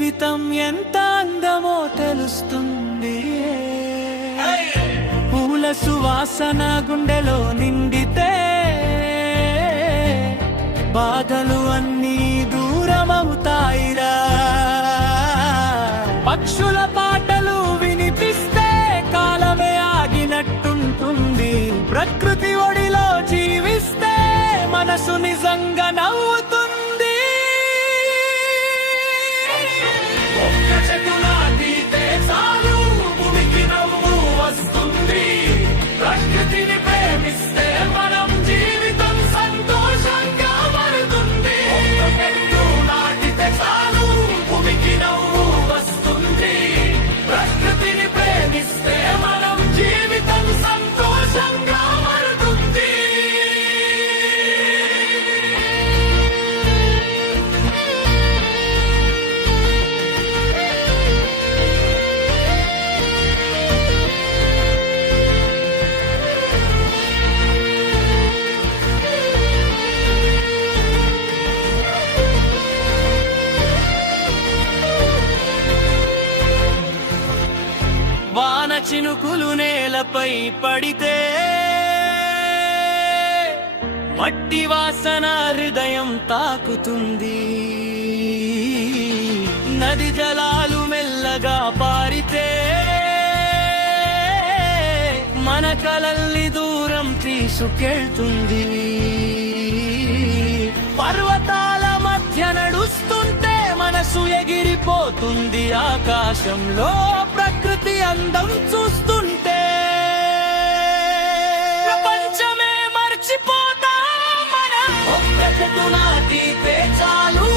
జీవితం ఎంత అందమో తెలుస్తుంది. పూల సువాసన గుండెలో నిండితే బాధలు అన్నీ దూరమవుతాయిరా. పక్షుల పాటలు వినిపిస్తే కాలమే ఆగినట్టుంటుంది. ప్రకృతి ఒడిలో జీవిస్తే మనసు నిజంగా నవ్వుతుంది. ఒక్క చెట్టు నాటితే చాలు భూమికి నవ్వు వస్తుంది. ప్రకృతిని ప్రేమిస్తే మనం జీవితం సంతోషంగా మారుతుంది. ఒక్క చెట్టు నాటితే చాలు భూమికి నవ్వు వస్తుంది. ప్రకృతిని ప్రేమిస్తే మనం జీవితం సంతోషంగా మారుతుంది. వాన చినుకులు నేలపై పడితే మట్టి వాసన హృదయం తాకుతుంది. నది జలాలు మెల్లగా పారితే మన కలల్ని దూరం తీసుకెళ్తుంది. పర్వతాల మధ్య నడుస్తుంటే మనసు ఎగిరిపోతుంది. ఆకాశంలో ప్రకృతి అందం చూస్తుంటే ప్రపంచమే మర్చిపోతాం మనం. ఒక్క చెట్టు నాటితే చాలు